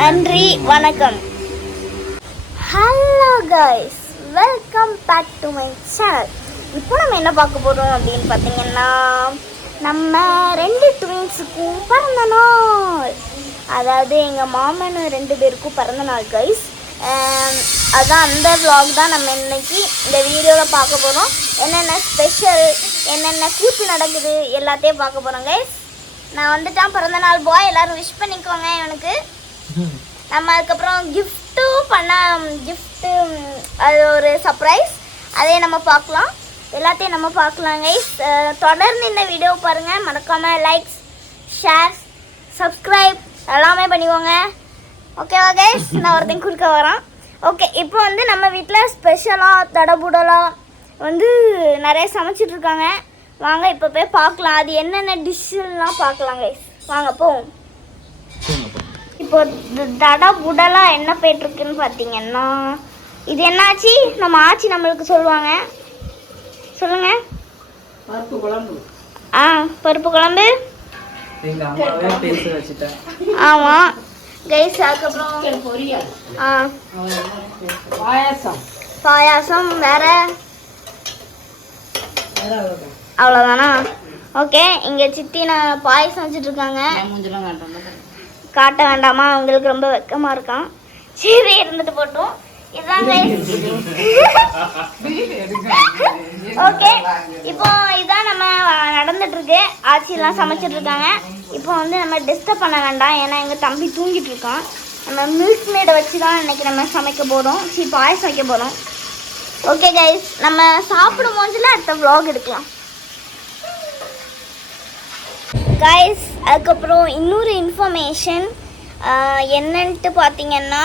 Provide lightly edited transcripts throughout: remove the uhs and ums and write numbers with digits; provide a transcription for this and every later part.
நன்றி, வணக்கம். Hello guys, welcome back to my channel. இப்போ நம்ம என்ன பார்க்க போகிறோம் அப்படின்னு பார்த்தீங்கன்னா, நம்ம 2 ட்வின்ஸுக்கும் பிறந்த நாள். அதாவது எங்கள் மாமன் 2 பேருக்கும் பிறந்த நாள் கைஸ். அதான் அந்த vlog தான் நம்ம இன்னைக்கு இந்த வீடியோவில் பார்க்க போகிறோம். என்னென்ன ஸ்பெஷல், என்னென்ன கூத்து நடக்குது எல்லாத்தையும் பார்க்க போகிறோம் கைஸ். நான் வந்துட்டான் பிறந்த நாள் பாய், எல்லோரும் விஷ் பண்ணிக்கோங்க எனக்கு. நம்ம அதுக்கப்புறம் கிஃப்ட்டு அது ஒரு சர்ப்ரைஸ், அதே நம்ம பார்க்கலாம். எல்லாத்தையும் நம்ம பார்க்கலாம் கைஸ். தொடர்ந்து இந்த வீடியோ பாருங்கள், மறக்காமல் லைக்ஸ், ஷேர்ஸ், சப்ஸ்கிரைப் எல்லாமே பண்ணிக்கோங்க. ஓகேவா கைஸ்? நான் ஒருத்தன் குறுக்க வரான். ஓகே, இப்போ வந்து நம்ம வீட்டில் ஸ்பெஷலாக தடபுடலாக வந்து நிறைய சமைச்சிட்ருக்காங்க. வாங்க இப்போ போய் பார்க்கலாம், அது என்னென்ன டிஷ்ஷெல்லாம் பார்க்கலாம் கைஸ். வாங்க போவோம். இப்போ தடபுடலாக என்ன போயிட்டுருக்குன்னு பார்த்தீங்கன்னா, இது என்னாச்சு நம்ம ஆச்சி நம்மளுக்கு சொல்லுவாங்க. சொல்லுங்கள். பருப்பு குழம்பு. பருப்பு குழம்பு. ஆமாம் கைஸ். அதுக்கப்புறம் பொரியல். பாயாசம். வேற அவ்வளோதானா? ஓகே, இங்கே சித்தி நான் பாயசம் வச்சுட்ருக்காங்க. காட்ட வேண்டாமா, அவங்களுக்கு ரொம்ப வெக்கமாக இருக்கான். சரி, இருந்துட்டு போட்டோம். இதுதான் கைஸ். ஓகே, இப்போ இதான் நம்ம நடந்துட்டுருக்கு. ஆச்சிலாம் சமைச்சிட்ருக்காங்க. இப்போ வந்து நம்ம டிஸ்டர்ப் பண்ண வேண்டாம், ஏன்னா எங்கள் தம்பி தூங்கிட்டு இருக்கான். நம்ம மில்க் மேடை வச்சு தான் இன்றைக்கி நம்ம சமைக்க போகிறோம். பாயசம் வைக்க போகிறோம். ஓகே கைஸ், நம்ம சாப்பிடும் போதில் அடுத்த vlog எடுக்கலாம் கைஸ். அதுக்கப்புறம் இன்னொரு இன்ஃபர்மேஷன் என்னன்ட்டு பார்த்தீங்கன்னா,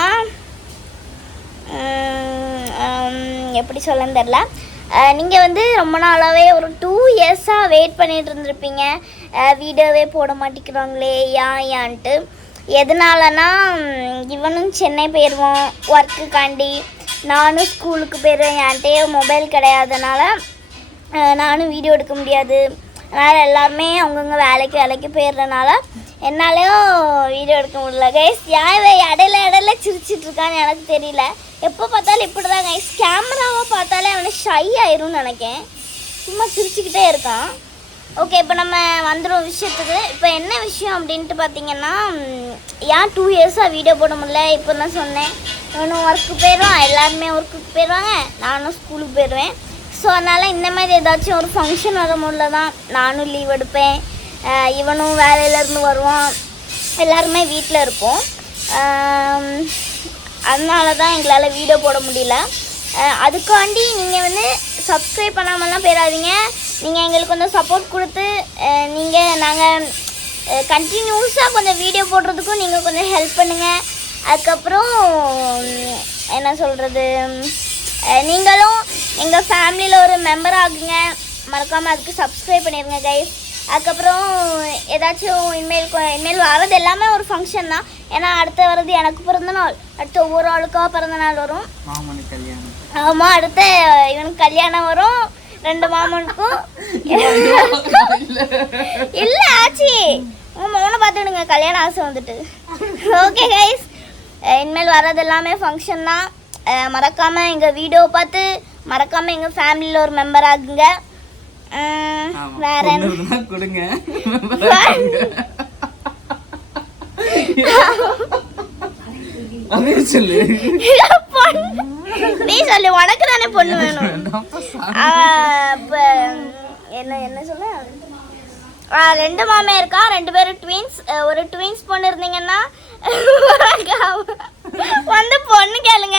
எப்படி சொல்லன்னு தெரில. நீங்கள் வந்து ரொம்ப நாளாகவே ஒரு 2 இயர்ஸாக வெயிட் பண்ணிகிட்டு இருந்திருப்பீங்க, வீடியோவே போட மாட்டேங்கிறாங்களே ஏன்ட்டு. எதனாலனா, இவனும் சென்னை போயிடுவோம் ஒர்க்குக்காண்டி, நானும் ஸ்கூலுக்கு போயிடுவேன். என்கிட்டே மொபைல் கிடையாதனால நானும் வீடியோ எடுக்க முடியாது. அதனால் எல்லாருமே அவங்கவுங்க வேலைக்கு போயிடுறதுனால என்னாலையும் வீடியோ எடுக்க முடியல கைஸ். யார் இடையில சிரிச்சிட்ருக்கான்னு எனக்கு தெரியல. எப்போ பார்த்தாலும் இப்படி தான் கைஸ். கேமராவை பார்த்தாலே அவனை ஷை ஆயிரும்னு நினைக்கேன், சும்மா சிரிச்சுக்கிட்டே இருக்கான். ஓகே, இப்போ நம்ம வந்துடும் விஷயத்துக்கு. இப்போ என்ன விஷயம் அப்படின்ட்டு பார்த்தீங்கன்னா, ஏன் 2 இயர்ஸாக வீடியோ போட முடியல இப்போ தான் சொன்னேன். இவனும் ஒர்க்கு போயிடுவான், எல்லாருமே ஒர்க்குக்கு போயிடுவாங்க, நானும் ஸ்கூலுக்கு போயிடுவேன். ஸோ அதனால் இந்த மாதிரி ஏதாச்சும் ஒரு ஃபங்க்ஷன் வர முடியல தான் நானும் லீவ் எடுப்பேன். இவனும் வேலையிலேருந்து வருவான், எல்லாருமே வீட்டில் இருப்போம். அதனால தான் எங்களால் வீடியோ போட முடியல. அதுக்காண்டி நீங்கள் வந்து சப்ஸ்கிரைப் பண்ணாமலாம் போயிடாதீங்க. நீங்கள் எங்களுக்கு கொஞ்சம் சப்போர்ட் கொடுத்து நாங்கள் கண்டினியூஸாக கொஞ்சம் வீடியோ போடுறதுக்கும் நீங்கள் கொஞ்சம் ஹெல்ப் பண்ணுங்கள். அதுக்கப்புறம் என்ன சொல்கிறது, நீங்களும் எங்கள் ஃபேமிலியில் ஒரு மெம்பர் ஆகுங்க. மறக்காமல் அதுக்கு சப்ஸ்கிரைப் பண்ணிடுங்க கைஸ். அதுக்கப்புறம் ஏதாச்சும் இனிமேல் வர்றது எல்லாமே ஒரு ஃபங்க்ஷன் தான். ஏன்னா அடுத்து வர்றது எனக்கு பிறந்த நாள், அடுத்து ஒவ்வொரு ஆளுக்காக பிறந்த நாள் வரும். ஆமாம், அடுத்து இவனுக்கு கல்யாணம் வரும், 2 மாமனுக்கும். இல்லை ஆச்சி, உங்கள் மகனை பார்த்துடுங்க, கல்யாணம் ஆசை வந்துட்டு. ஓகே கைஸ், இனிமேல் வர்றது எல்லாமே ஃபங்க்ஷன் தான். மறக்காமல் எங்கள் வீடியோவை பார்த்து மறக்காமல் எங்கள் ஃபேமிலியில் ஒரு மெம்பர் ஆகுங்க. வேற கொடுங்க. நீ சொல்லு, உனக்கு தானே பொண்ணு வேணும். இப்போ என்ன சொல்ல, 2 மாமே இருக்கா, 2 பேரும் ட்வின்ஸ். ஒரு ட்வின்ஸ் பொண்ணு இருந்தீங்கன்னா வந்து பொண்ணு கேளுங்க.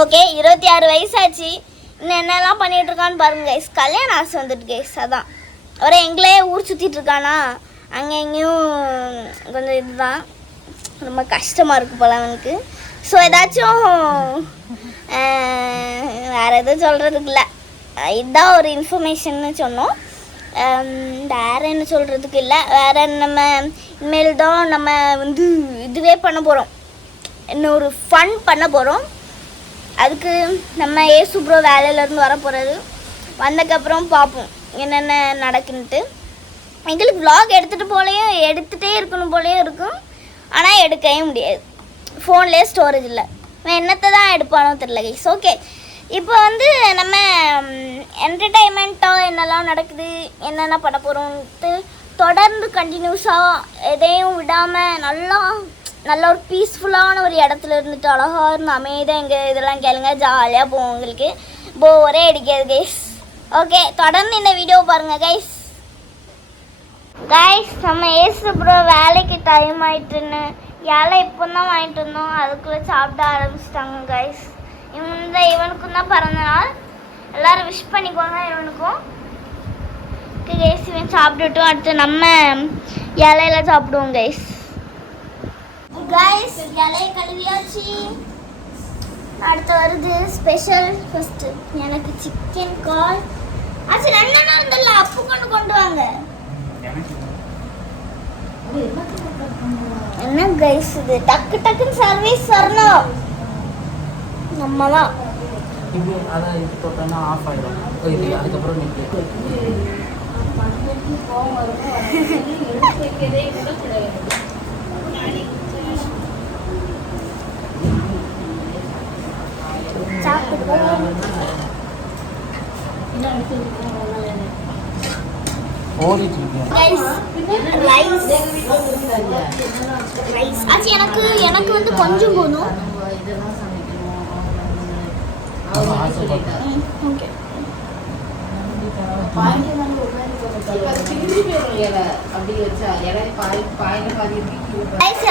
ஓகே, 26 வயசாச்சு, இன்னும் என்னெல்லாம் பண்ணிட்டு இருக்கான்னு பாருங்க கைஸ். கல்யாணம் ஆசை வந்துட்டு கைஸ். அதான் ஒரு எங்களே ஊர் சுற்றிட்டு இருக்கானா, அங்கே எங்கேயும் கொஞ்சம் இதுதான் ரொம்ப கஷ்டமாக இருக்குது போல அவனுக்கு. ஸோ ஏதாச்சும் வேறு எதுவும் சொல்கிறதுக்கு இல்லை, இதுதான் ஒரு இன்ஃபர்மேஷன்னு சொன்னோம். வேறு என்ன சொல்கிறதுக்கு இல்லை. வேறு நம்ம இனிமேல் தான் நம்ம வந்து இதுவே பண்ண போகிறோம், இன்னும் ஒரு ஃபன் பண்ண போகிறோம். அதுக்கு நம்ம ஏசு ப்ரோ வேலையிலேருந்து வர போகிறது, வந்ததுக்கப்புறம் பார்ப்போம் என்னென்ன நடக்குன்ட்டு. எங்களுக்கு vlog எடுத்துகிட்டே இருக்கணும் போலேயும் இருக்கும். ஆனால் எடுக்கவே முடியாது, ஃபோன்லேயே ஸ்டோரேஜ் இல்லை. என்னத்தை தான் எடுப்பானோ தெரியல கைஸ். ஓகே, இப்போ வந்து நம்ம என்டர்டைன்மெண்ட்டாக என்னெல்லாம் நடக்குது, என்னென்ன பண்ண போகிறோம்ட்டு தொடர்ந்து கண்டினியூஸாக எதையும் விடாமல் நல்ல ஒரு பீஸ்ஃபுல்லான ஒரு இடத்துல இருந்துட்டு அழகாக இருந்து அமைதியாக எங்கள் இதெல்லாம் கேளுங்க, ஜாலியாக போகும். உங்களுக்கு போரே அடிக்காது கைஸ். ஓகே, தொடர்ந்து இந்த வீடியோ பாருங்கள் கைஸ். நம்ம ஏசு ப்ரோ வேலைக்கு டைம் ஆயிட்டுன்னு இலை இப்போ தான் வாங்கிட்டு இருந்தோம், அதுக்குள்ளே சாப்பிட ஆரம்பிச்சிட்டாங்க கைஸ். இவனுக்கும் தான் பிறந்த நாள், எல்லோரும் விஷ் பண்ணிக்கோங்க இவனுக்கும். கைஸ் இவன் சாப்பிட்டுட்டும் அடுத்து நம்ம இலையில சாப்பிடுவோம் கைஸ். கைஸ் இலையை கழுவியாச்சு. அடுத்து வருது ஸ்பெஷல். ஃபஸ்ட்டு எனக்கு சிக்கன் கால் ஆச்சு. ரெண்டு இருந்தல அப்பு கொண்டு வாங்க. என்ன கைஸ் இது டக்குன்னு சர்வீஸ் வரணும். நம்ம தான் இது அதான் இது போட்டோன்னா ஆஃப் ஆகிடும். இது அதுக்கப்புறம் எனக்கு வந்து கொஞ்சம் போதும்.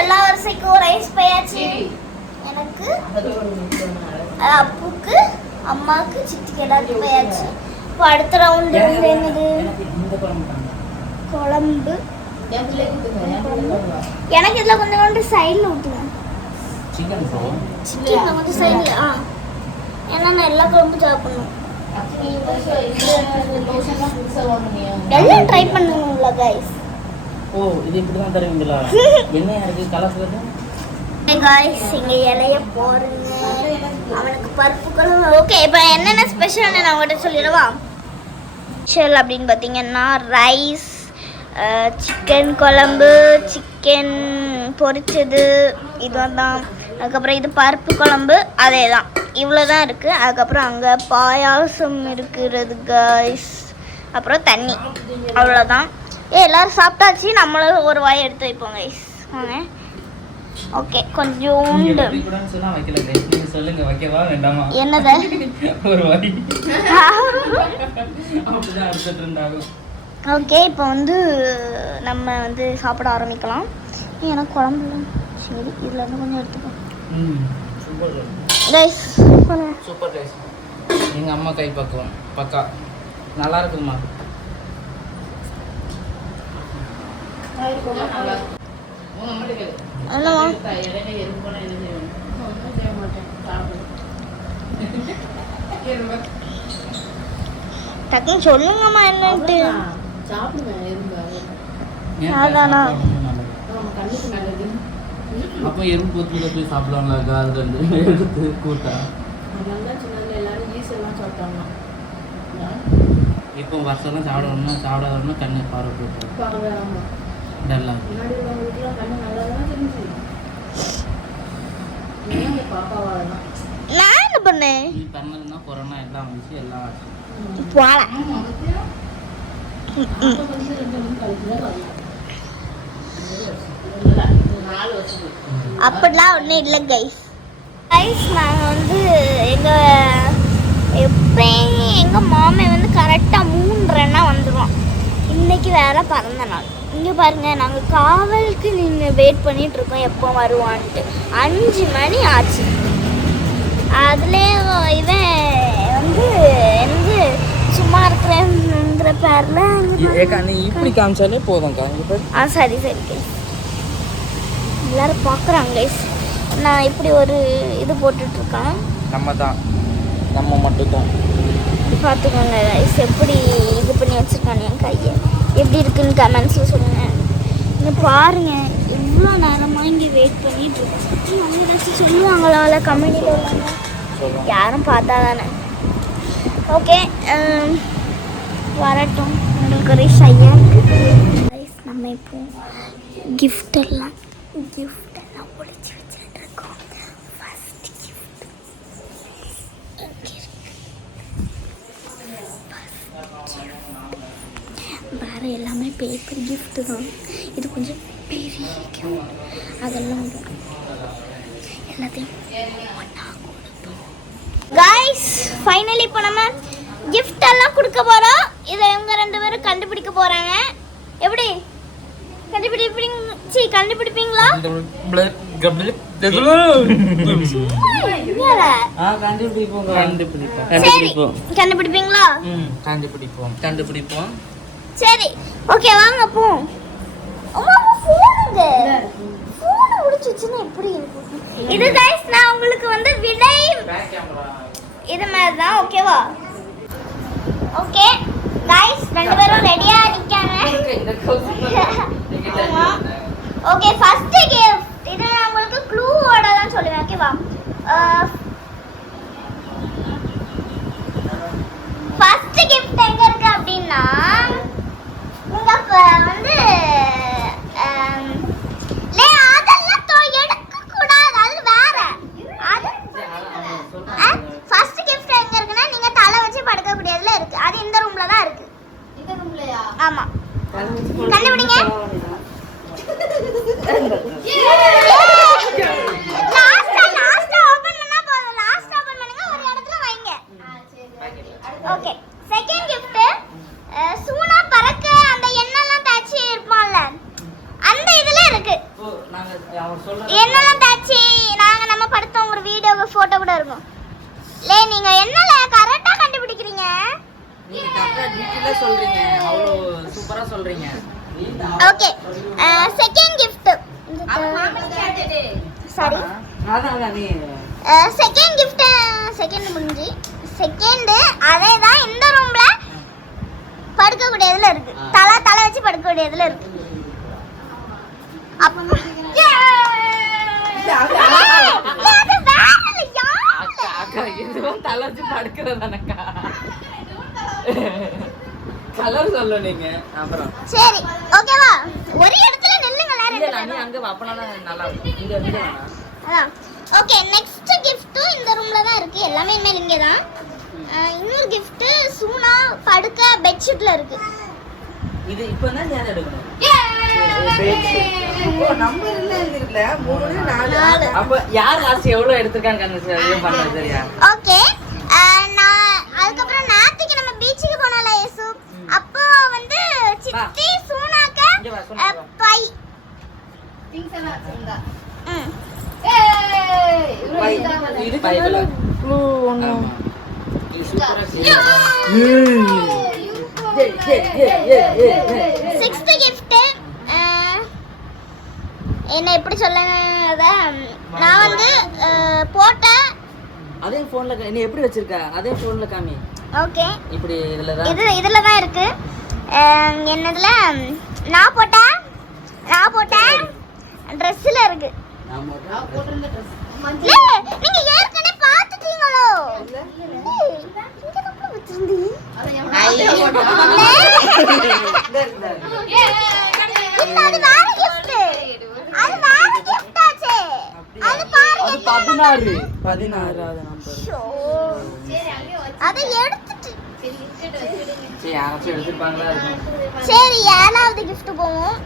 எல்லா வரிசைக்கும் ரைஸ் போயாச்சு. எனக்கு அப்புக்கு அம்மாவுக்கு சித்திக்கு எல்லாருக்கும் போயாச்சு. இப்போ அடுத்த ரவுண்டு வந்து என்னது குழம்பு. எனக்கு இதில் கொஞ்சம் சைடில் ஊற்றுவேன். சிக்கன் கொஞ்சம் சைடில் ஏன்னா நான் எல்லா குழம்பும் சாப்பிடணும். எல்லாம் ட்ரை பண்ணுங்களா கைஸ். ஓ இது இப்படி தான் தருவீங்களா? என்ன இருக்கு கலர் கைஸ் இங்கே இலைய போடுங்க. அவனுக்கு பருப்பு குழம்பு. ஓகே, இப்போ என்னென்ன ஸ்பெஷல்னு நான் உங்கள்கிட்ட சொல்லிடவா? ஸ்பெஷல் அப்படின்னு பார்த்தீங்கன்னா ரைஸ், சிக்கன் குழம்பு, சிக்கன் பொரிச்சது, இதுதான். அதுக்கப்புறம் இது பருப்பு குழம்பு, அதே தான். இவ்வளோ தான் இருக்குது. அதுக்கப்புறம் அங்கே பாயாசம் இருக்கிறது கைஸ். அப்புறம் தண்ணி, அவ்வளோதான். எல்லோரும் சாப்பிட்டாச்சு. நம்மளும் ஒரு வாய் எடுத்து வைப்போம் கைஸ். வாங்க. ஓகே, கொஞ்சோண்டு என்னது ஓகே, இப்போ வந்து நம்ம வந்து சாப்பிட ஆரம்பிக்கலாம். எனக்கு குழம்புல சரி இதில் இருந்து கொஞ்சம் எடுத்துப்போம் ரைஸ். Super rice. எங்கள் அம்மா கை பக்குவம் பக்கா நல்லா இருக்குமா? டக்குன்னு சொல்லுங்கம்மா என்னன்ட்டு. அதானா அப்போ எறும்பு பொத்துல போய் சாப்பிடலாம்ல. அது ரெண்டு எடுத்து கூட்டா இப்போ வருஷம்லாம் சாப்பிடாதவனா கண்ணு பார்வை போயிட்டு நல்லா நான் என்ன பண்ணேன்? நீ பண்ணதுன்னா கொரோனா எல்லாம் வந்துச்சு, எல்லாம் ஆச்சு. அப்படிலாம் ஒன்றும் இல்லை கைஸ். நாங்கள் வந்து எங்கள் மாமே வந்து கரெக்டாக 3:30 வந்துடுவோம். இன்றைக்கி வேறு பிறந்த நாள். இங்கே பாருங்கள், நாங்கள் காவலுக்கு நின்று வெயிட் பண்ணிகிட்ருக்கோம் எப்போ வருவான்ட்டு. 5 மணி ஆச்சு. அதுலேயே இவன் வந்து சும்மா இருக்கிறேங்கிற பேரில் இப்படி காமிச்சாலே போதும். சரி கைஸ், எல்லாரும் பார்க்குறாங்க கைஸ். நான் இப்படி ஒரு இது போட்டுட்ருக்கேன். நம்ம மட்டும்தான் பார்த்துக்கோங்க கைஸ். எப்படி இது பண்ணி வச்சுருக்காங்க என் கையை, எப்படி இருக்குன்னு கமெண்ட்ஸில் சொல்லுங்கள். இங்கே பாருங்கள், இவ்வளோ நேரமாக இங்கே வெயிட் பண்ணிகிட்ருக்கோம். அவங்க ஏதாச்சும் சொல்லுவாங்களா கமெண்டியில் உள்ளவங்க? யாரும் பார்த்தா தானே. ஓகே, வரட்டும். உங்களுக்கு ஒரு ஷையாக இருக்குது. நம்ம இப்போ கிஃப்டெல்லாம் ஒழிச்சு வச்சுட்டு இருக்கோம். ஃபர்ஸ்ட் கிஃப்ட் வேறு எல்லாமே பேப்பர் கிஃப்ட்டு தான். இது கொஞ்சம் பெரிய gift. அதெல்லாம் எல்லாத்தையும் ஒன்றா கொடுத்தோம். காய்ஸ் ஃபைனலி இப்போ நம்ம gift எல்லாம் கொடுக்க போகிறோம். இதை இவங்க 2 பேரும் கண்டுபிடிக்க போகிறாங்க. எப்படி கண்டுபிடிப்பீங்களா? சரி கண்டுபிடிப்பீங்களா? கண்டுபிடிப்போம். சரி ஓகே வாங்க போ. ஃபோன் உடைச்சிச்சுன்னா எப்படி இருக்கும்? இது गाइस நான் உங்களுக்கு வந்து விடை இது மாதிரி தான். ஓகேவா? ஓகே गाइस 2 பேரும் ரெடியா நிக்காங்க. ஓகே ஃபர்ஸ்ட் கிஃப்ட் இது நான் உங்களுக்கு க்ளூவோட தான் சொல்லுவேன். ஓகேவா? ஃபர்ஸ்ட் கிஃப்ட் எங்க இருக்கு அப்படின்னா நீங்க வந்து அதெல்லாம் எடுக்க கூடாது. அது வேற. அது ஃபர்ஸ்ட் கிஃப்ட் எங்க இருக்குன்னா நீங்க தலை வச்சு படுக்க கூடியதுல இருக்கு. அது இந்த ரூம்ல தான் இருக்கு. இந்த ரூம்லயா? ஆமா. கண்டுபிடிங்க. லாஸ்ட் ஓபன் பண்ணா போதும். லாஸ்ட் ஓபன் பண்ணுங்க, ஒரு இடத்துல வைங்க. ஓகே செகண்ட் கிஃப்ட் சூனா பறக்க அந்த எண்ணெல்லாம் தாச்சி இருப்பான்ல அந்த இதுல இருக்கு. எண்ணெல்லாம் தாச்சி நாங்க நம்ம படுத்தோம் ஒரு வீடியோ போட்டோ கூட இருக்கும். நீங்க என்னல கரெக்ட்டா கண்டுபிடிக்கிறீங்க. நீங்க கரெக்ட்டா டீடைலா சொல்றீங்க. அவ்வளோ சூப்பரா சொல்றீங்க. ஓகே செகண்ட் கிஃப்ட் சாரி அதான் நீ செகண்ட் கிஃப்ட் செகண்ட் முடிஞ்சு செகண்ட் அதே தான் இந்த ரூம்ல படுக்க கூடியதுல இருக்கு. தலை வச்சு படுக்க கூடியதுல இருக்கு. கலர் சொல்ல நீங்க அப்புறம் சரி ஓகேவா? ஒரு இடத்துல நில்லுங்க. நீ அங்க அப்பனா நல்லா இங்க இங்க அதான் ஓகே நெக்ஸ்ட் கிஃப்ட் இந்த ரூம்ல தான் இருக்கு. எல்லாமே இனிமேல் இங்கே தான். இன்னொரு கிஃப்ட் சூனா படுக்க பெட்ஷீட்ல இருக்கு. இது இப்பதான் ஞாபகம் எடுக்கணும். நம்பர் இல்ல 3 4 அப்ப யார் லாஸ்ட் எவ்வளவு எடுத்துட்டாங்க அந்த பண்றது சரியா? ஓகே நான் அதுக்கப்புறம் நாத்திக்கு நம்ம பீச்சுக்கு போனோம்ல ஏசு. அப்போ வந்து சித்தி சூனாக்க பை திங்ஸ் எல்லாம் வச்சிருந்தா. இது பைபிள் க்ளூ ஒண்ணு. இது சூப்பரா சிக்ஸ்த் கிஃப்ட் என்ன எப்படி சொல்லுங்க நான் வந்து போட்ட அதே போன்ல நீ எப்படி வச்சிருக்க அதே போன்ல காமி. ஓகே இப்படி இதுல தான் இருக்கு. என்னதுல நான் போட்ட Dressல இருக்கு. நான் போட்டிருந்த Dress நீங்க ஏற்கனவே பாத்துட்டீங்களோ? இங்க தான் வச்சிருந்தீங்க. அது வேற gift. அது வேற gift ஆச்சே. அது பாருங்க 16 நம்பர். அதை எடுத்துட்டு சரி யாராச்சும் எடுத்துப்பாங்களா இருக்கும். சரி 7வது gift போவோம்.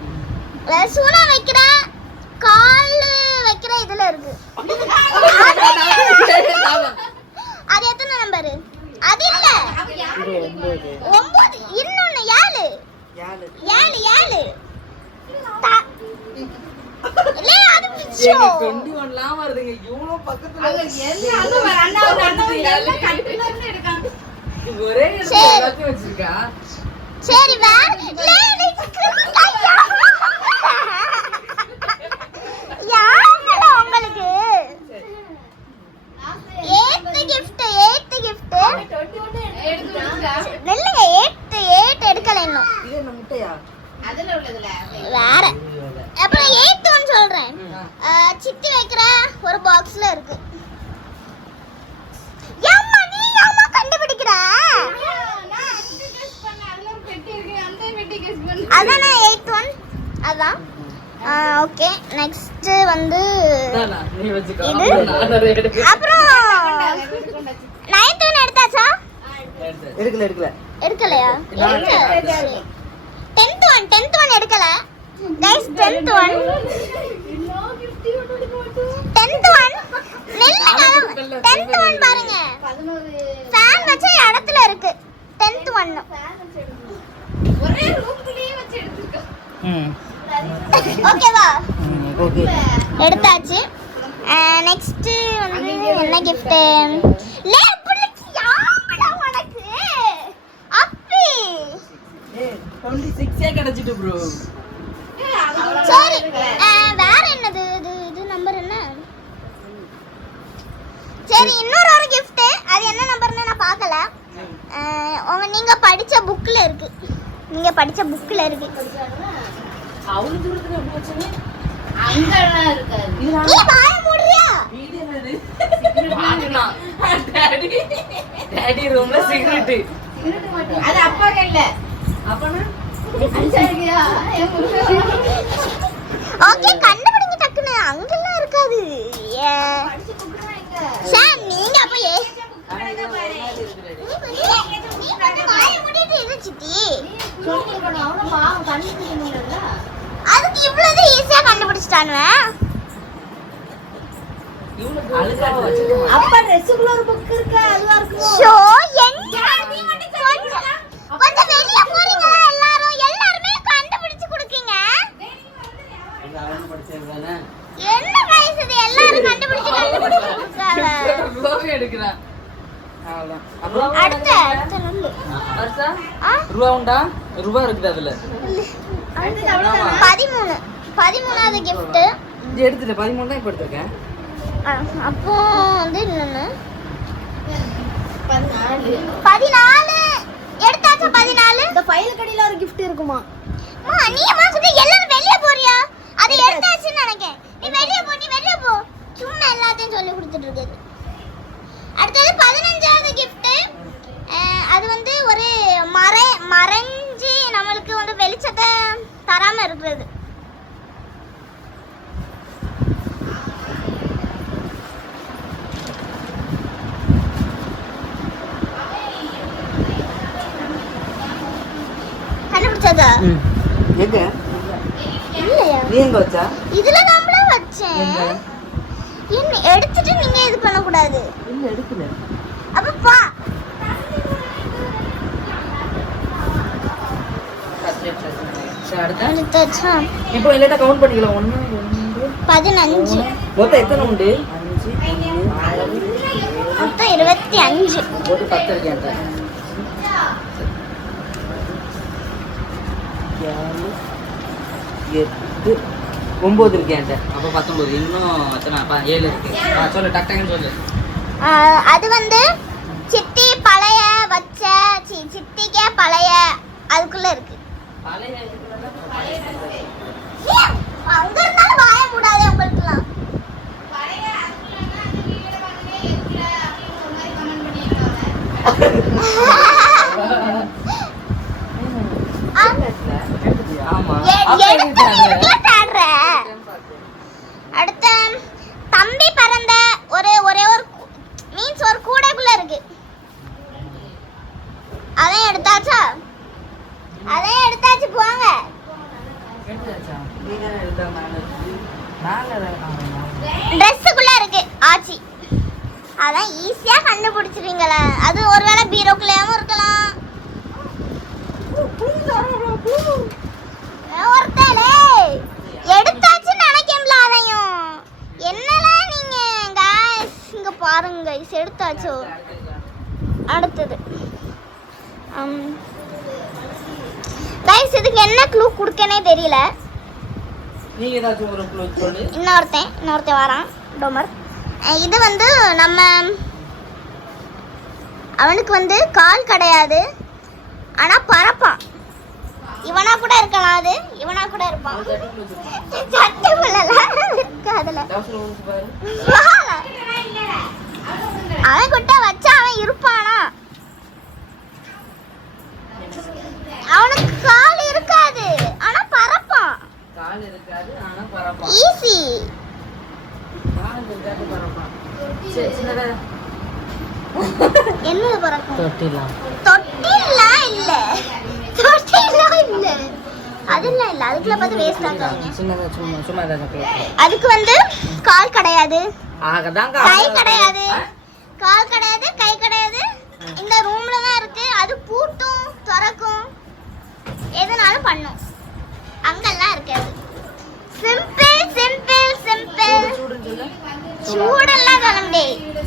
சூனா வைக்கிற கால் வைக்கிற இதுல இருக்கு. அது எத்தனை நம்பர்? அது இல்ல 9 இன்னொன்னு 7 இல்ல அது பிச்சோ 21 லாம் வருதுங்க. இவ்ளோ பக்கத்துல எல்லாம் கண்டினியூ எடுக்காங்க. ஒரே இடத்துல வச்சிருக்கா. சரி வேற யாருடா உங்களுக்கு 8th gift நெல்லுங்க 8 எடுக்கல இன்னும். இது என்ன முட்டையா? அதுல உள்ளதுல வேற அப்புறம் 8th ஒன் சொல்றேன். சித்தி வைக்கிற ஒரு பாக்ஸ்ல இருக்கு. ஏம்மா நீ ஏம்மா கண்டுபிடிக்கிற? நான் அந்த கெஸ் பண்ண அதுல ஒரு பெட்டி இருக்கு. அந்த பெட்டி கெஸ் பண்ண. அதானே 8th ஒன் ஓகே நெக்ஸ்ட் வந்து இதானா, நீ வச்சுக்கோ. இது? அப்புறம் நான் நிறைய எடுக்கிறேன். அப்புறம் 9th ஒன் எடுத்தாச்சா? எடுக்கல எடுக்கலையா? நான் இருக்கு. 10th ஒன் எடுக்கல. Guys 10th one. 10th one. நெல்ல 10th ஒன் பாருங்க. 11 ஃபேன் வச்ச இடத்துல இருக்கு. 10th one. ஒரே ரூம்குள்ளேயே வச்சு எடுத்துருக்கோம். ம் ஓகேவா? ஓகே. எடுத்தாச்சு. நெக்ஸ்ட் வந்து என்ன gift? லே புள்ளைக்கு யாமடா உனக்கு. அப்பி. 26 கிடைச்சிட்டு ப்ரோ. சரி. வேற என்னது? இது நம்பர் என்ன? சரி இன்னொரு ஒரு gift. அது என்ன நம்பர்னு நான் பார்க்கல. நீங்க படிச்ச புக்ல இருக்கு. அவ்வளவு தூரத்துல போச்சுனே. அங்கெல்லாம் இருக்காது. நீ வாய மூடுறியா? வீடியோ என்னது? வாங்குனா. டாடி ரூம்ல சிகரெட். அது அப்பா கையில. அப்பனா அஞ்சாருக்கியா? என் புருஷன் ஓகே கண்டுபிடிங்க டக்குன்னு. அங்கெல்லாம் இருக்காது. படிச்சு குடுறா எங்க? சார் நீங்க அப்ப இருக்குது. நீ கொஞ்சம் வாய மூடிட்டு இரு சித்தி. சொல்லிருக்கணும். அவனும் பாவம் கண்டுபிடிக்கணும்ல. அதுக்கு இவ்வளவு ஈஸியா கண்டுபிடிச்சிட்டானுவே. இவனுக்கு அழுகாம வச்சிருக்கோம். அப்பா ட்ரெஸ்ஸுக்குள்ள ஒரு புக் இருக்கு. அதுவா இருக்குமோ? ஷோ என்ன கொஞ்சம் வெளிய போறீங்க எல்லாருமே கண்டுபிடிச்சு கொடுக்கீங்க. எங்க அவன் படிச்சதுதானே. என்ன கைஸ் இது எல்லாரும் கண்டுபிடிச்சு கொடுக்காங்க. ரூபாவே எடுக்கறான். அவ்வளவுதான். அப்புறம் அடுத்து நல்லு. வருஷா ஆ ரூபா உண்டா? ரூபா இருக்குது அதுல. 13வது gift. இது எடுத்துட்டு 13 தான் இப்ப எடுத்துருக்கேன். அப்போ வந்து இன்னொன்னு 14. எடுத்தாச்சா 14? இந்த ஃபைல் கடையில ஒரு gift இருக்குமா? நீ அம்மா சொல்லி எல்லாரும் வெளிய போறியா? அது எடுத்தாச்சுன்னு நினைக்கிறேன். நீ வெளிய போ. சும்மா எல்லாத்தையும் சொல்லி கொடுத்துட்டு இருக்குது. அடுத்தது 15வது gift. அது வந்து ஒரு மறைஞ்சி நம்மளுக்கு வந்து வெளிச்சத்தை தராம இருக்குது. கண்டுபிடிச்சதா? எங்க இல்லையா? நீ எங்க வச்சா? இதுல நம்மள வச்சேன். எங்க? என்ன எடுத்துட்டு நீங்க இது பண்ண கூடாது. இல்ல எடுக்கல. அப்ப பா. சரி அடுத்து எடுத்தாச்சா? இப்போ இல்லட்டா கவுண்ட் பண்ணிக்கலாம். 1 2 15. மொத்தம் எத்தனை உண்டு? 5 மொத்தம் 25. ஒரு 10 இருக்கேன்டா. 7 8 9 இருக்கேன்டா. அப்ப 19. இன்னும் எத்தனை? 7 இருக்கு. சொல்லு டக்குன்னு சொல்லு. அது வந்து சித்தி பழைய வச்ச சித்திக்கே பழைய அதுக்குள்ள இருக்கு. அங்க இருந்தாலும் வாய மூடாதே உங்களுக்குலாம். ஆமா. அடுத்த தம்பி பறந்த ஒரே ஒரு மீன்ஸ் ஒரு கூடைக்குள்ள இருக்கு. அதையும் எடுத்தாச்சா? அதையும் எடுத்தாச்சு போங்க. ட்ரெஸ்ஸுக்குள்ள இருக்கு ஆச்சி. அதான் ஈஸியா கண்டுபிடிச்சிருவீங்களே. அது ஒருவேளை பீரோக்குள்ளேயும் இருக்கலாம். ஒருத்தலே எடுத்தாச்சுன்னு நினைக்கல. அதையும் என்னலாம் நீங்க guys இங்க பாருங்க guys எடுத்தாச்சோ. அடுத்தது guys இதுக்கு என்ன க்ளூ கொடுக்கனே தெரியல. நீங்க ஏதாச்சும் ஒரு க்ளூ சொல்லு. இன்னொருத்தன் வரான் டோமர். இது வந்து நம்ம அவனுக்கு வந்து கால் கிடையாது ஆனா பறப்பான். இவனா கூட இருக்கலாம். அது இவனா கூட இருப்பான். சட்டைக்குள்ளலாம் இருக்கு அதுல. அவன் கிட்ட வச்சா அவன் இருப்பானா? அவனுக்கு கால் இருக்காது ஆனா பறப்பான். கால் இருக்காது ஆனா பரப்பா. ஈஸி. கால் இருக்காது பரப்பா. சரி சின்னதா என்னது பறக்கும்? தொட்டிலாம். தொட்டிலாம் இல்ல. தொட்டிலாம் இல்ல. அதெல்லாம் இல்ல. அதுக்குள்ள பார்த்து வேஸ்ட் ஆகாதீங்க. சின்னதா சும்மா ஏதாவது அதுக்கு வந்து கால் கிடையாது. ஆகதான் கை கிடையாது. கால் கிடையாது, கை கிடையாது. இந்த ரூம்ல தான் இருக்கு. அது பூட்டும், திறக்கும். எதனாலும் பண்ணும். அங்கெல்லாம் இருக்காது. Simple simple simple. சூடெல்லாம் சொல்ல முடியாது.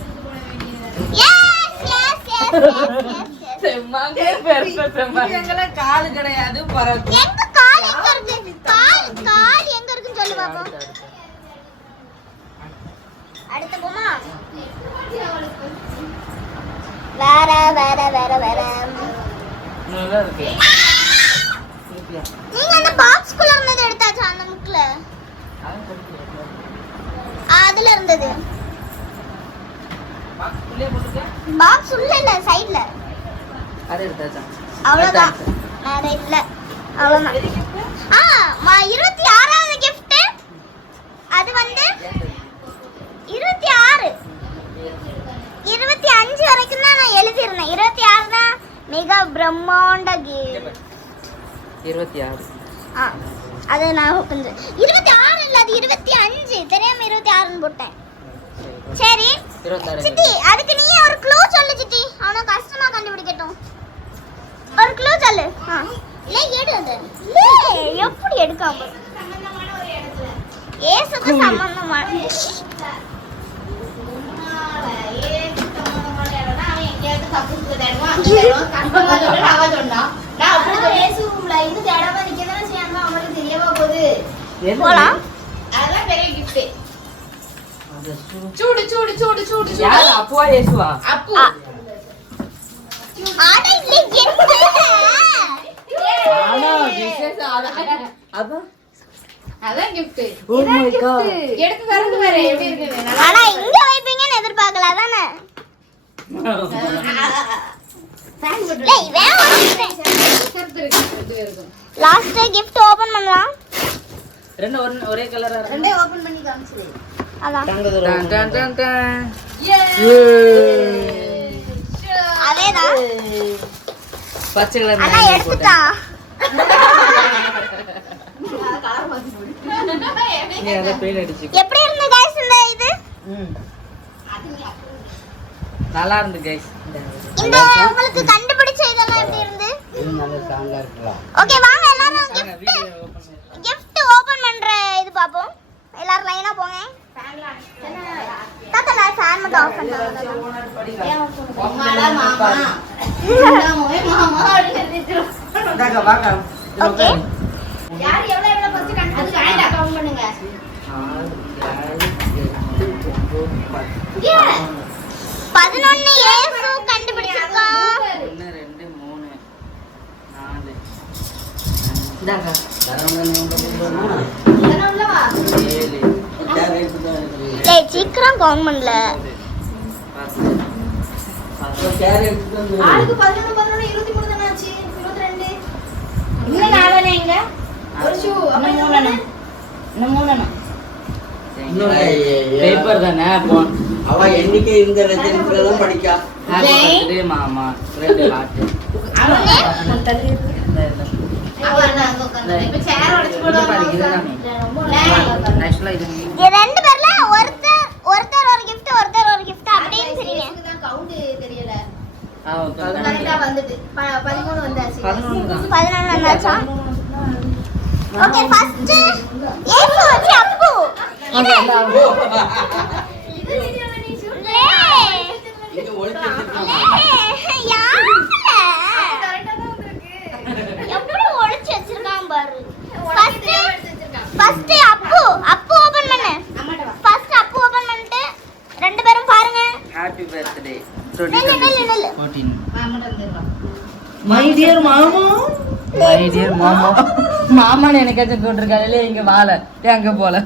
எஸ் எஸ் எஸ் செம்மாங்க பெருசா செம்மாங்க. எங்கல கால் கிடையாது பறக்கும். எங்க கால் எங்க இருக்கு? கால் எங்க இருக்குன்னு சொல்லு பாப்போம். அடுத்த பொம்மா. வேற வேற வேற வேற. நல்லா இருக்கு. நீங்க அந்த பாக்ஸ் குள்ள இருந்தது எடுத்தாச்சா அந்த முக்ல? அதுல இருந்தது. பாக்ஸ் உள்ள இல்ல சைடுல. அது எடுத்தாச்சா? அவ்வளவுதான். வேற இல்ல. அவ்வளவுதான். 26வது gift. அது வந்து 26 25 வரைக்கும் தான் நான் எழுதியிருந்தேன். 26 தான் மிக பிரம்மாண்ட gift. 26. அது நான் கொஞ்சம் 26 இல்ல, அது 25. தெரியாம 26ன்னு போட்டேன். சரி சித்தி, அதுக்கு நீ ஒரு க்ளூ சொல்லு சித்தி. அவன கஷ்டமா கண்டுபிடிக்கட்டும். ஒரு க்ளூ சொல்லு. இல்ல எடு அது. இல்ல எப்படி எடுக்காம? ஏசுக்கு சம்பந்தமான போலாம். அதான் பெரிய gift. சூடு சூடு சூடு சூடு. யார் அப்புவா ஏசுவா? அப்பு. ஆட இல்ல என்ன? ஆனா விசேஷ அது அதான் gift. Oh my God. எடுத்து தரது வேற எப்படி இருக்குன்னு. ஆனா இங்க வைப்பீங்கன்னு எதிர்பார்க்கல தானே? டேய் வேற லாஸ்ட் gift ஓபன் பண்ணலாம். ரெண்டு ஒரே கலரா இருக்கு. ரெண்டே ஓபன் பண்ணி காமிச்சு. அதான் டன் டன் டன் டன். அதேதான். பச்சை கலர் அண்ணா எடுத்துட்டா. நீ அத பெயிண்ட் அடிச்சு. எப்படி இருந்து गाइस இந்த இது? நல்லா இருந்து गाइस. இந்த உங்களுக்கு கண்டுபிடிச்ச இதெல்லாம் எப்படி இருந்து? இது நல்ல ஸ்ட்ராங்கா இருக்கலாம். ஓகே வாங்க எல்லாரும் gift ஓபன் பண்ற இது பாப்போம். எல்லாரும் லைனா போங்க. தாத்தா நான் ஃபேன் மட்டும் ஆஃப் பண்றேன். மாமா மாமா. மாமா அப்படினு டக வாங்க. ஓகே யார் எவ்வளவு ஃபர்ஸ்ட் கண்டுபிடிச்சு ஆயிட்டா கவுண்ட் பண்ணுங்க. 11 ஏசு கண்டுபிடிச்சிருக்கான். 1 2 3 4 டக தரவங்க நீங்க இதெல்லாம் உள்ளவா? 7 கேரட் தான் இருக்கு. டேய் சீக்கிரம் கவுண்ட் பண்ணல. 10 கேரட் தான் ஆளுக்கு 11 11 23 தான ஆச்சு. 22. இன்னும் நாலனே எங்க? ஒரு ஷூ அப்புறம் மூணனே. இன்னும் மூணனே. பேப்பர் தானே போ. அவ எண்ணிக்கை இந்த ரெஜிஸ்டர்ல தான் படிக்கா. ஹாப்பி பர்த்டே மாமா. ரெண்டு ஹார்ட். அவன் தள்ளி அவன் அங்க உட்கார்ந்து. இப்ப சேர் உடைச்சு போடுவாங்க. ஆக்சுவலா இது இது ரெண்டு பேர்ல ஒருத்தர் ஒரு gift ஒருத்தர் ஒரு gift அப்படியே சரிங்க. இதுதான் கவுண்ட் தெரியல. ஓகே கரெக்ட்டா வந்துட்டு 13 வந்தாச்சு. 11 தான். 11 வந்தாச்சா? ஓகே ஃபர்ஸ்ட் ஏசு வச்சு அப்பு. இது இது ஒளிச்சு வச்சிருக்காங்க. எப்படி ஒளிச்சு வச்சிருக்கான் பாரு. ஃபர்ஸ்ட் அப்பு ஓபன் பண்ணு. ஃபர்ஸ்ட் அப்பு ஓபன் பண்ணிட்டு ரெண்டு பேரும் பாருங்க. Happy birthday. நில்லு 14. மாமட்ட வந்துறோம். மை டியர் மாமா. மை டியர் மாமா. மாமான்னு எனக்காச்சும் கூட்டிருக்காங்களே இங்க வாழ அங்க போல.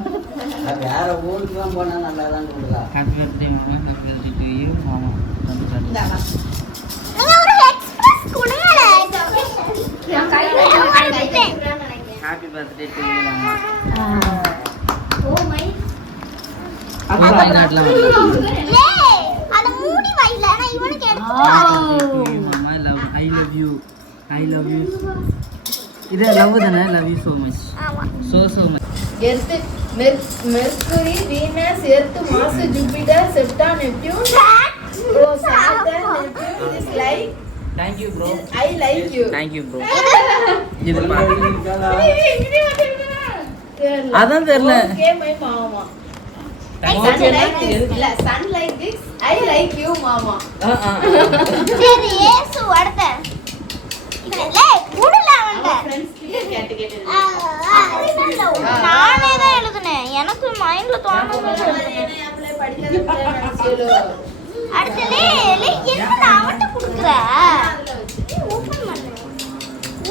அது வேற ஊருக்கு தான் போனா நல்லா தான் கொடுக்கலாம். ஹாப்பி பர்த்டே மாமா. ஹாப்பி பர்த்டே டு யூ மாமா. நீங்க ஒரு எக்ஸ்பிரஸ் குடுங்கல. நான் கையில அடிச்சிட்டேன். ஹாப்பி பர்த்டே டு யூ மாமா ஓ மை வயநாட்டுல அத மூடி வைல நான் இவனுக்கு எடுத்து மாமா ஐ லவ் யூ இது லவ் தானே லவ் யூ so much ஆமா so much Earth Mercury Venus Earth Mars Jupiter செப்டான் Neptune bro Saturn Neptune is like thank you bro I like you thank you bro இது பாருங்க அதான் தெரியல okay my மாமா son like this இல்ல son like this I like you மாமா சரி ஏசு அடுத்து இல்ல குடுல வந்த ஃப்ரெண்ட்ஸ் கேட்டு நானே தான் எழுதுனேன் எனக்கு மைண்ட்ல தோணுது அப்ளை படிக்காத பிள்ளை நினைச்சேலோ அடுத்தது என்ன அவட்ட குடுக்குற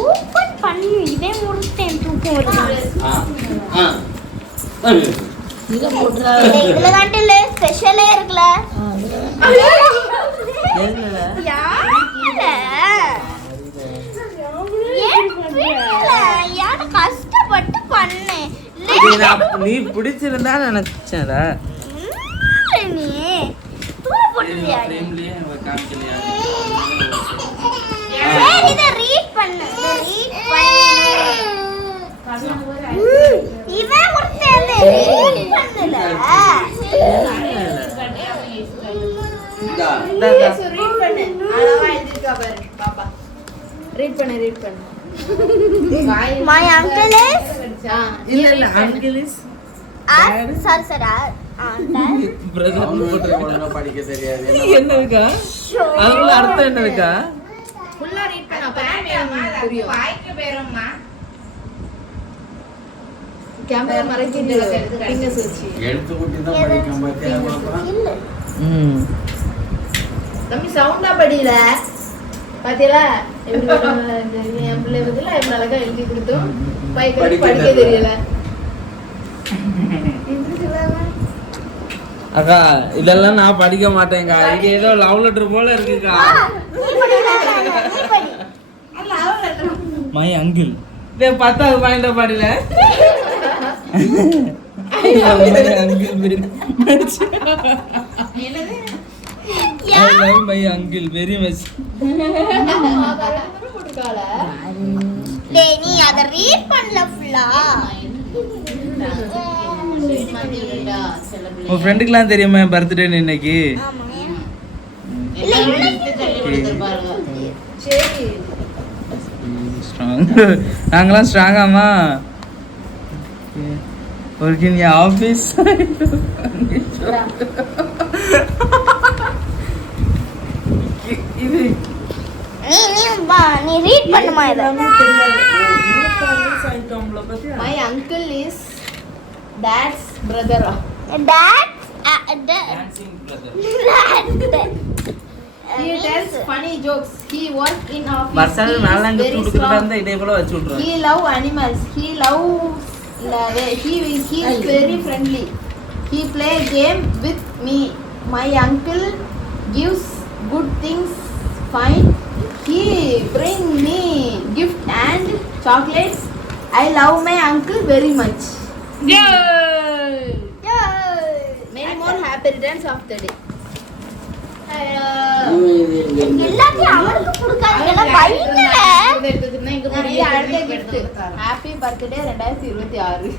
ஓபன் பண்ணு இதே முடிச்சிட்டேன் தூக்கம் வருது இதுல தாண்டில ஸ்பெஷலே இருக்குல யார கஷ்டப்பட்டு பண்ணேன் நீ பிடிச்சிருந்தா நினைச்சேன்டா நீ தூர போட்டுறியா சரி இத ரீட் பண்ணு இவன் ஒருத்தன் ரீட் பண்ணல ரீட் பண்ணு அளவா எழுதிருக்கா பாரு பாப்பா ரீட் பண்ணு My uncle is இல்ல uncle is sorry பிரதர் படிக்க தெரியாது என்ன இருக்கா அதுல அர்த்தம் என்ன இருக்கா ஃபுல்லா ரீட் பண்ண அப்பதான் புரியும் வாய்க்கு பேரம்மா கேமரா மறைக்கிட்டு ஃபிங்கர்ஸ் வச்சு எழுத்து கூட்டி தான் படிக்கும் பாத்தியா இல்ல நம்ம சவுண்டா படியில பாத்தீங்களா என் பிள்ளை பதிலா எவ்வளவு அழகா எழுதி கொடுத்தோம் படிக்க தெரியல அக்கா இதெல்லாம் நான் படிக்க மாட்டேங்க இது ஏதோ லவ் லெட்டர் போல இருக்குக்கா மை அங்கிள் டே 10வது பாயிண்ட படில என்னது I love my uncle very much. போட்டுக்கால டேய் நீ அத ரீட் பண்ணல ஃபுல்லா உன் ஃப்ரெண்டுக்குலாம் தெரியுமா பர்த்டே இன்னைக்கு ஆமா இல்ல சரி ஸ்ட்ராங் நாங்களாம் ஸ்ட்ராங்காமா ஒர்க்கிங் இன் ஆஃபீஸ் இது நீ ரீட் பண்ணுமா இத my uncle is dad's brother dad dancing brother he tells funny jokes he works in office personal he is நாலங்க very கூடுக்குறதா strong. இருந்தா இதே போல வச்சு விட்டுறேன் he love animals he is very friendly he play game with me my uncle gives good things fine he bring me gift and chocolates I love my uncle very much many more happy returns of the day எல்லாத்தையும் அவனுக்கு கொடுக்காதீங்க வைங்க அடுத்த gift happy birthday 2026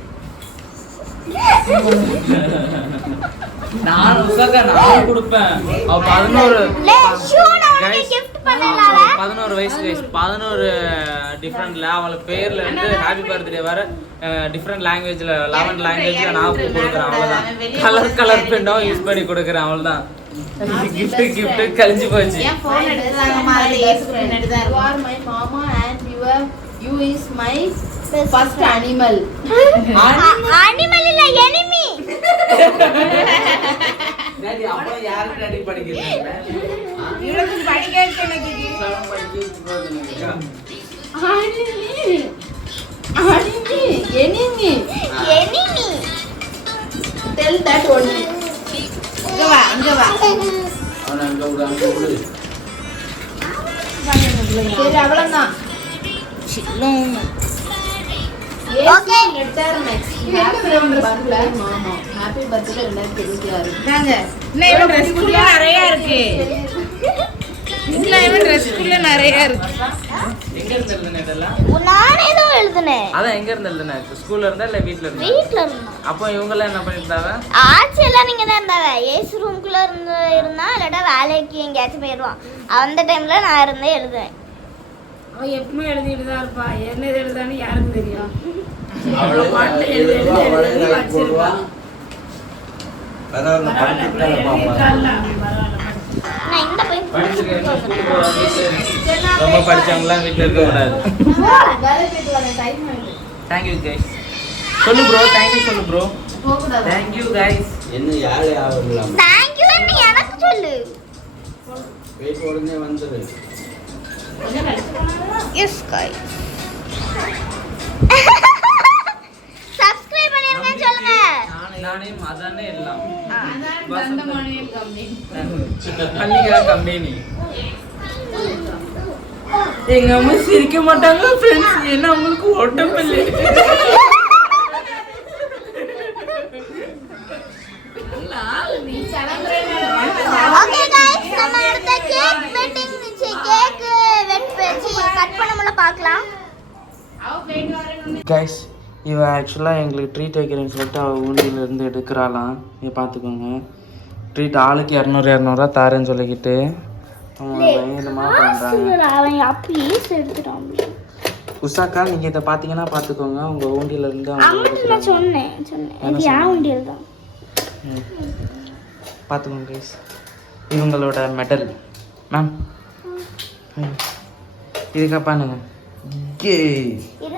நான் உசக்க நான் கொடுப்பேன் அவ 11 லே ஷூனா உனக்கு Guys, gift பண்ணலால 11 வயசு guys 11 டிஃபரண்ட் அவள பேர்ல இருந்து ஹாப்பி பர்த்டே வர டிஃபரண்ட் லாங்குவேஜ்ல 11 லாங்குவேஜ்ல நான் கொடுக்குறேன் அவ்வளவுதான் கலர் பெண்டோ யூஸ் பண்ணி கொடுக்குறேன் அவ்வளவுதான் gift கழிஞ்சு போச்சு என் phone எடுத்தாங்கம்மா you are my mama and you is my first animal animal இல்ல எனிமி டாடி அப்ப யாரு டாடி படிக்கிறீங்க இவளுக்கு படிக்க எனக்கு enemy enemy tell that only இங்க வா அவன அங்க விடு அங்க விடு சரி அவ்வளவுதான் Okay. Letter next happy birthday 2026 தாங்க இன்னும் ட்ரெஸ்க்குள்ள நிறைய இருக்கு இன்னும் ட்ரெஸ்க்குள்ள நிறைய இருக்கு எங்க இருந்து எழுதுன இதெல்லாம்? நானே தான் எழுதுனேன். அதான் எங்க இருந்து எழுதுன? ஸ்கூல்ல இருந்தா இல்ல வீட்ல இருந்தா? வீட்ல இருந்தா. அப்போ இவங்க எல்லாம் என்ன பண்ணிருந்தாங்க? ஆச்சி எல்லாம் நீங்க தான் இருந்தாங்க. ஏசி ரூம்குள்ள இருந்தா இல்லாட்டா வேலைக்கு எங்கேயாச்சும் போயிடுவான். அந்த டைம்ல நான் இருந்தே எழுதுவேன். அவன் எப்பவுமே எழுதிட்டு தான் இருப்பா. என்ன எழுதான்னு யாருக்கு தெரியும்? அவளே எழுதுவா, அவளே ரைட் போடுவா. பரவாயில்ல, படிச்சுட்டாலே பாப்பா. நான் இந்த போய் படிச்சிருக்கேன். ஸ்கூலுக்கு போறோம், வீட்ல ரொம்ப படிச்சவங்கலாம் வீட்ல இருக்க கூடாது. வேலை போயிட்டு வர டைம் ஆயிடுச்சு. Thank you guys. சொல்லு ப்ரோ, thank you சொல்லு ப்ரோ. போக கூடாது. Thank you guys. இன்னும் யாழே ஆகலாம். தேங்க் யூ ன்னு எனக்கு சொல்லு. போயிட்டு உடனே வந்துரு. S guys. சப்ஸ்கிரைப் பண்ணிருங்கன்னு சொல்லுங்க. நானே அதானே எல்லாம். தண்டமானியல் கம்பெனி பண்ணிக்கிற கம்பெனி. எங்க அம்மா சிரிக்க மாட்டாங்க ஃப்ரெண்ட்ஸ், ஏன்னா அவங்களுக்கு ஓட்டம் இல்லை. ஓகே गाइस, நம்ம அடுத்த கேக் வெட்டிங் கேக் கட் பண்ணமுல பார்க்கலாம். கைஸ், இவ ஆக்சுவலாக எங்களுக்கு ட்ரீட் வைக்கிறேன்னு சொல்லிட்டு அவள் ஊண்டியிலேருந்து எடுக்கிறாளாம். நீங்கள் பார்த்துக்கோங்க. ட்ரீட் ஆளுக்கு 200 தாரேன்னு சொல்லிக்கிட்டு அவங்க பயங்கரமாக பண்ணுறாங்க. அவன் அப்படியே எடுத்துட்டான். உஷாக்கா, நீங்கள் இதை பார்த்தீங்கன்னா பார்த்துக்கோங்க. உங்கள் ஊண்டியிலேருந்து அவங்க அம்மா சொன்னேன் இது யா உண்டியல் தான். பார்த்துக்கோங்க கைஸ். இவங்களோட மெடல் மேம் இதுக்கா பாருங்க. இது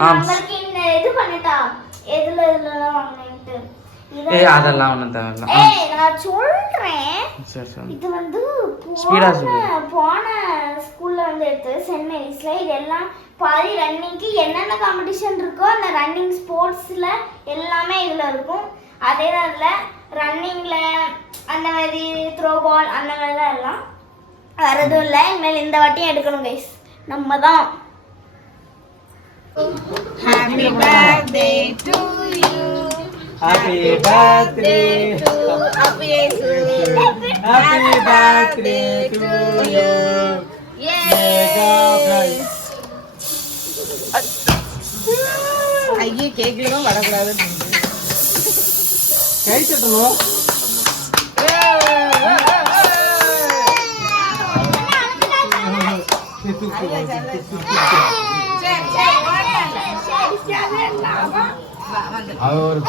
நம்மளுக்கு இந்த இது பண்ணிட்டா எதுல வாங்குனேன்ட்டு. அதெல்லாம் ஒன்றும் தேவையில்ல. நான் சொல்றேன். சரி சரி. இது வந்து ஸ்பீடா சொல்லு. போன ஸ்கூல்ல வந்து எடுத்து சென்ட் மேரிஸ்ல இதெல்லாம் பாதி ரன்னிங்க்கு என்னென்ன காம்படிஷன் இருக்கோ அந்த ரன்னிங் ஸ்போர்ட்ஸ்ல எல்லாமே இதுல இருக்கும். அதே நேரத்தில் ரன்னிங்ல அந்த மாதிரி த்ரோ பால் அந்த மாதிரி தான் எல்லாம் வரதும் இல்லை. இனிமேல் இந்த வாட்டியும் எடுக்கணும் கைஸ். நம்ம தான். Happy birthday to you. Happy birthday to Happy birthday to you. ஐயே கேக்ல தான் வரக்கூடாது. கை தட்டணும். அவர் ஒண்ணு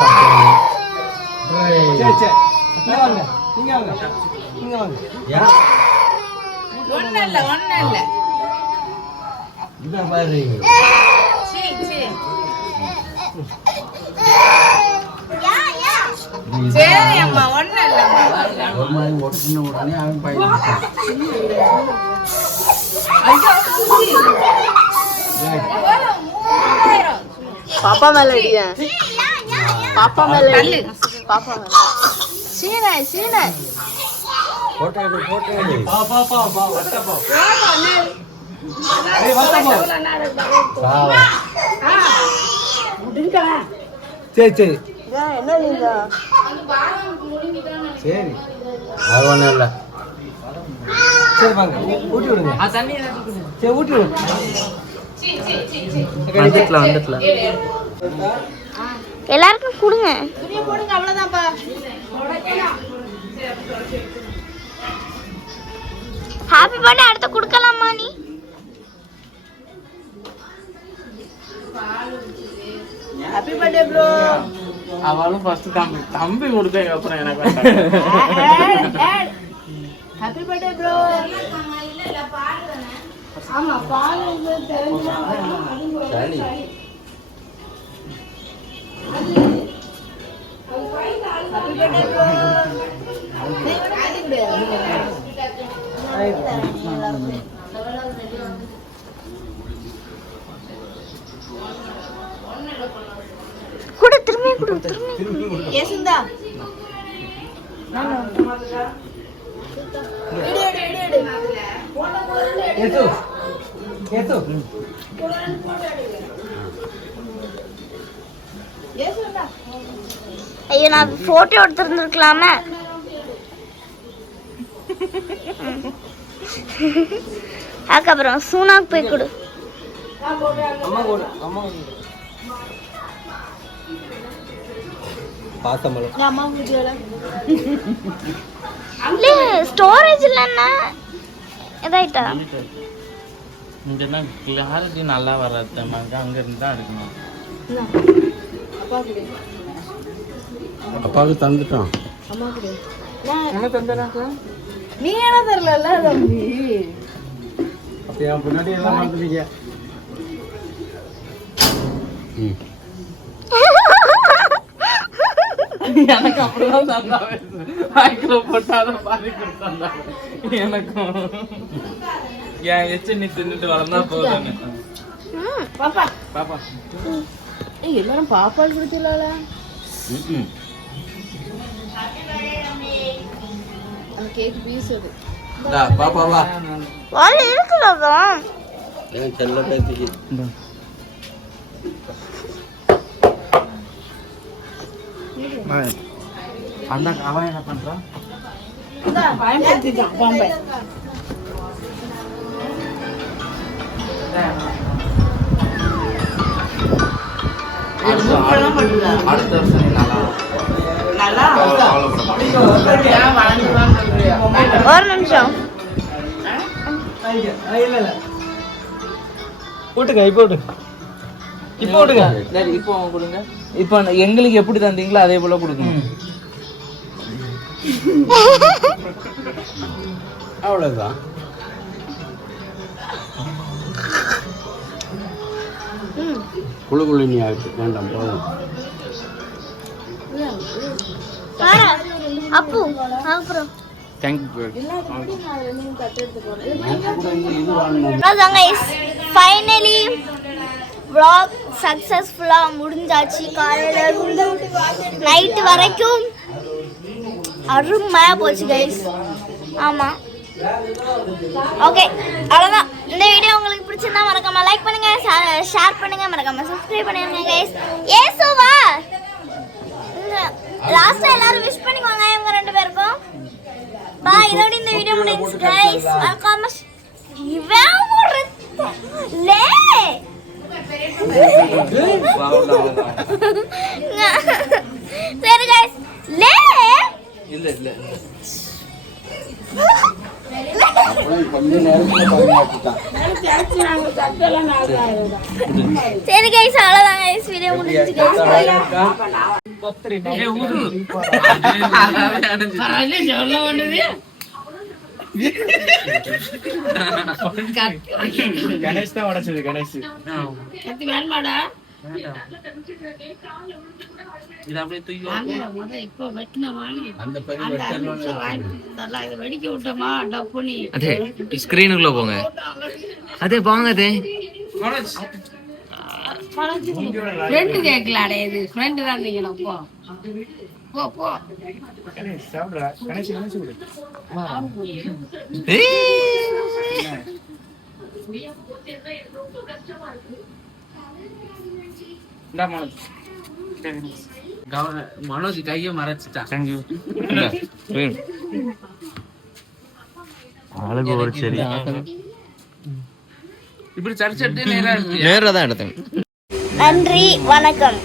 இல்ல இந்த பாரு சரி அம்மா ஒண்ணு இல்லம்மா. ஒரு மாதிரி ஒட்டின உடனே அவன் பையன் பாப்பா மேல அடியா. பாப்பா மேல அடி. பாப்பா மேல. சீனை. போட்டோ எடு. சரி என்ன நீங்க? சரி. அது ஒன்றும் இல்லை. சரி வாங்க ஊட்டி விடுங்க. தண்ணி சரி ஊட்டி விடுங்க. வந்துட்டலாம். எல்லாருக்கும் கொடுங்க. போடுங்க அவ்வளவுதான்ப்பா. ஹாப்பி பர்த்டே அடுத்து கொடுக்கலாமா நீ? Happy birthday bro. அவளும் ஃபர்ஸ்ட் தம்பி கொடுத்தேன், அப்புறம் எனக்கு ஹாப்பி பர்த்டே ப்ரோ. ஆமா பால் தெரிஞ்சா சரி. குடு திரும்பி குடு. ஏசுந்தா ஐயோ நான் போட்டோ எடுத்துருந்துருக்கலாமே. அதுக்கப்புறம் சூனாக்கு போய் கொடு. ஸ்டோரேஜ் இல்லைன்னா இதாயிட்டா. இங்கன்னா கிளாரிட்டி நல்லா வராது, அங்க இருந்து தான் எடுக்கணும். அப்பாவுக்கு தந்துட்டோம். நீ என்ன தெரியல தம்பி. அப்படியா முன்னாடி எல்லாம் வந்துட்டீங்க. எனக்கு அப்படிதான் தந்தா வாய்க்குள்ள போட்டாத பாதி கொடுத்தாங்க. எனக்கும் என் எச்சு நீ தின்னுட்டு வளர்ந்தா போதும். பாப்பா பாப்பா எல்லாரும் பாப்பால் பிடிக்கல. அந்த கேக் பீஸ் அது. பாப்பாவா வாழ இருக்குல்லதா. என் செல்ல பேத்திக்கு அந்த அவன் என்ன பண்றான்? பயன்படுத்திட்டான் பாம்பை. அடுத்த வருஷம் நல்லா ஒரு நிமிஷம் போட்டுங்க. இப்போ விடுங்க. இப்போ கொடுங்க. இப்போ எங்களுக்கு எப்படி தந்தீங்களோ அதே போல கொடுக்கணும். அவ்வளவுதான். குழு நீ ஆயிடுச்சு. வேண்டாம் போதும். அப்பு அப்புறம் தேங்க்யூ. அதான் கைஸ் ஃபைனலி vlog சக்ஸஸ்ஃபுல்லாக முடிஞ்சாச்சு. காலையில் இருந்து நைட்டு வரைக்கும் அருமையாக போச்சு கைஸ். ஆமாம் ஓகே அவ்வளோதான். இந்த வீடியோ உங்களுக்கு பிடிச்சிருந்தா மறக்காம லைக் பண்ணுங்க, ஷேர் பண்ணுங்க, மறக்காம சப்ஸ்கிரைப் பண்ணிடுங்க கைஸ். ஏசுவா லாஸ்ட்டாக எல்லாரும் விஷ் பண்ணிக்கோங்க இவங்க 2 பேருக்கும். பாய். இதோட இந்த வீடியோ முடிஞ்சுச்சு கைஸ். மறக்காம இவன் ஒரு லே சரி கைஸ் லே இல்ல கொஞ்ச நேரத்துல பண்ணிட்டான். சரி கைஸ் அவ்வளோதான் கைஸ். வீடியோ முடிஞ்சுச்சு கைஸ். சொல்ல வேண்டியது கணேஷ் தான் உடைச்சது. கணேஷ் கத்தி வேணுமாடா? இது அப்படியே தூக்கி இப்போ வெட்டினமா அந்த பையன் வெட்டணும். இதை வெடிக்க விட்டோமா டப்புனி. அதே ஸ்கிரீனுக்குள்ள போங்க. அதே போங்க. அதே ஃப்ரெண்டு கேட்கலாடே. இது ஃப்ரெண்டு தான் நீங்க. போ போ போ. மனோஜ் கைய மறைச்சிட்டான். அழகு ஒரு சரி இப்படி சர்ச்சட்டு நேரா நேரா தான் எடுத்தேன். நன்றி வணக்கம்.